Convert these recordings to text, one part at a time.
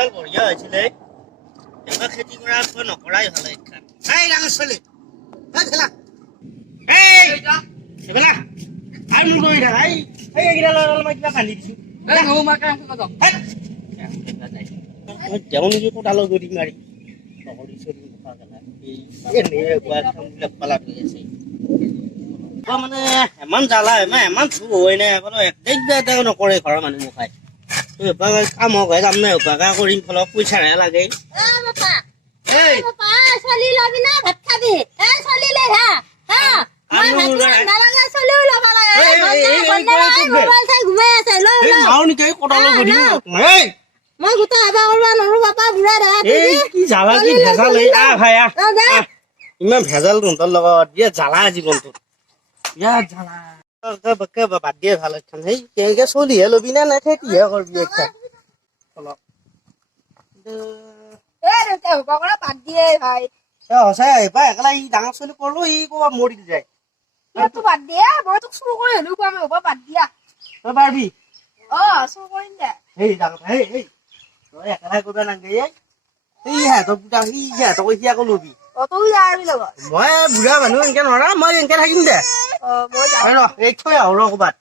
ফচলডাল বঢ়িয়া হৈছিলে এবাৰ খেতি কৰাৰ নকৰাই ভাল এই ডাঙৰ ছোৱালী সেইবেলা আৰু মোৰ কৰি থাকা এইকেইটা মই কিবা কান্দি দিছো দেও নেকি কোটালো গৈ দিম মাৰি মানে ইমান জ্বালা ইমান চুৰ হৈ নাই একদম নকৰে ঘৰৰ মানুহ মোক খাই কাম হওক যাম নাই উপাকা কৰিম ফলক পইচাহে লাগে মই গোটা এবাৰ কৰবা নৰো বাপা বুঢ়া কি জ্বালা কি ভেজাল ভাই ইমান ভেজাল তহঁতৰ লগত বিৰাট জ্বালা জীৱনটোত বিৰাট জ্বালা বাদ দিয়ে ভাল এখন সেই কেনেকে চলিহে লবি না নাই খেতিহে কৰবি এখন অলপ বাদ দিয়ে ভাই সঁচাই আহিবা একেলা ই ডাঙৰ চলি কৰলো ই ক'ৰবাত মৰি যায় বাদ দিয়ে মই তোক চুৰ কৰি হলেও কোৱা হ'ব বাদ দিয়া তই পাৰিবি চুৰ কৰিম দে সেই ডাঙৰ সেই তই একেলাই কৰিব নালাগে সিহঁতক কৈছি আকৌ লবি মই বুঢ়া মানুহ এনেকে নোৱাৰা মই এনেকে থাকিম দে এই থৈ আহো ৰ ক'ৰবাত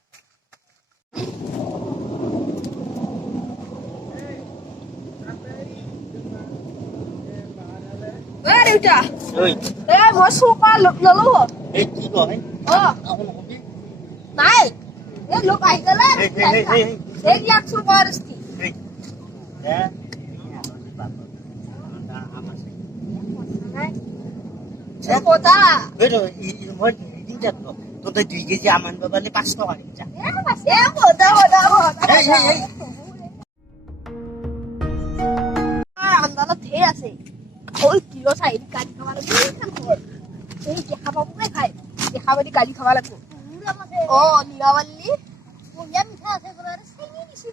মই চুৰ কৰা ললো এই কি কয় নাই এই লোক আহি গলে এইবিলাক চুৰ কৰা দস্তি মই তই 2 কেজি আম আনিব পালে 5 টকা দিম আন্দালত ধেৰ আছে কিলো চাই গাড়ী খাব লাগিব দেখা পাবো খাই দেখা পাতি গাড়ী খাব লাগিব নিগাবালি বঢ়িয়া মিঠা আছে চেনি দিছি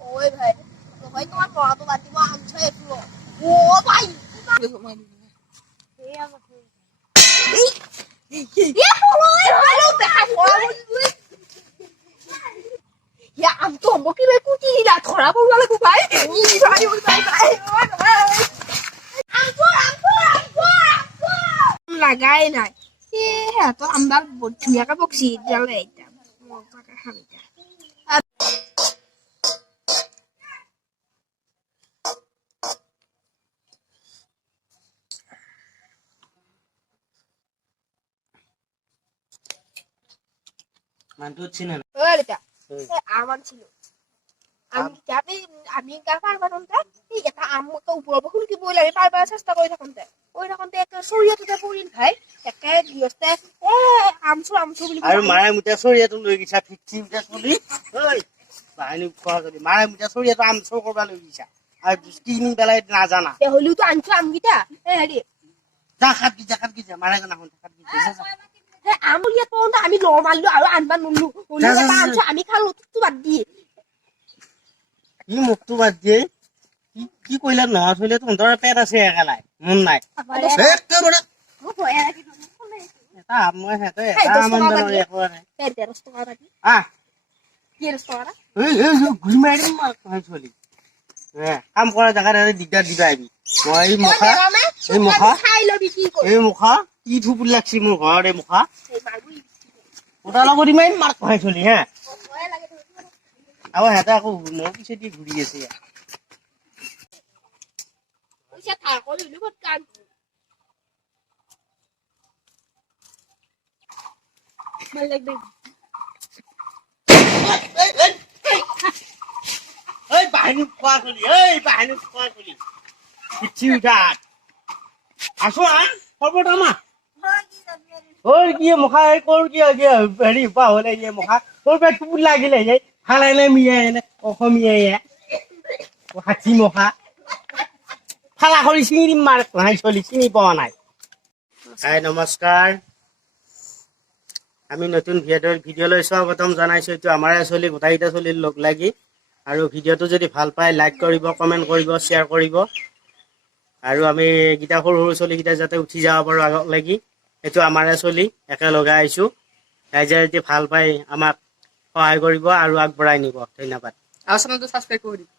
ঐ ভাই ভাই তোমার পড়াতো বাদ দিব আম ছয় একটু ভাই আমটো মোক কিবা কুটি দিলা ধৰা পড়ব লাগিব ভাই লাগাই নাই সিহঁতৰ আমডাল বহুত ধুনীয়াকে পকছি এতিয়ালে একদম মজাকে খাম এতিয়া মানুহ চিনে না আম আনছিল আমি পারবা এটা আম উপর শুনকি বই লাগে পারবার চেষ্টা করে থাকতে একটা চরিয়াতে পৰিল ভাই একে গৃহস্থে আমচু বুলি আৰু মায়ে মুটা চৰিয়াটো লৈ গিছা ফিক্সি মুটা চলি ঐ বাহিনী খোৱা যদি মায়ে মুটা চৰিয়াটো আমচু কৰবা লৈ গিছা আৰু কিনি পেলাই নাজানা হলিও তো আনছো আমগিটা হেৰি জাকাত গিছা মাৰে জানা হন জাকাত গিছা আমি ইয়াত পৌঁটা আমি ল মাৰলো আৰু আনবা নলু আমছো আমি খালো তো বাদ দিয়ে ই মুখটো বাদ দিয়ে কি কইলা নহয় থইলে তহঁতৰ পেট আছে একেলাই মন নাই একেবাৰে এটা মই হেতে এটা আমন্দনৰ একো নাই ঘুৰি মাৰিম মই চলি কাম কৰা জাগাত দিগদাৰ দিবা আহিবি মই এই মুখা কি থুপুল লাগছি মোৰ ঘৰত এই মুখা ওটা লগত ইমান মাৰ কহাই চলি হে আৰু হেতে আকৌ মোৰ পিছে দি ঘূৰি আছে বাহিনী খোৱা চলি পিঠি উঠা আছো খবৰ আমা ঐ কি মুখা কৰ কি হেৰি পা হলে মুখা তোৰ পেট টুপুল লাগিলে খালাই নাই মিয়াই নে অসমীয়া হাতী মুখা ফালা কৰি চিনি মাৰ কহাই চলি চিনি পোৱা নাই নমস্কাৰ আমি নতুন ভিডিঅ'লৈ স্বাগতম জনাইছো এইটো আমাৰ চলি গোটাইকেইটা চলিৰ লগ লাগি আৰু ভিডিঅ'টো যদি ভাল পায় লাইক কৰিব কমেণ্ট কৰিব শ্বেয়াৰ কৰিব আৰু আমি এইকেইটা সৰু সৰু চলিকেইটা যাতে উঠি যাব পাৰোঁ আগত লাগি এইটো আমাৰে চলি একেলগে আহিছোঁ ৰাইজে যদি ভাল পায় আমাক সহায় কৰিব আৰু আগবঢ়াই নিব ধন্যবাদ আৰু চেনেলটো ছাবস্ক্ৰাইব কৰি দিব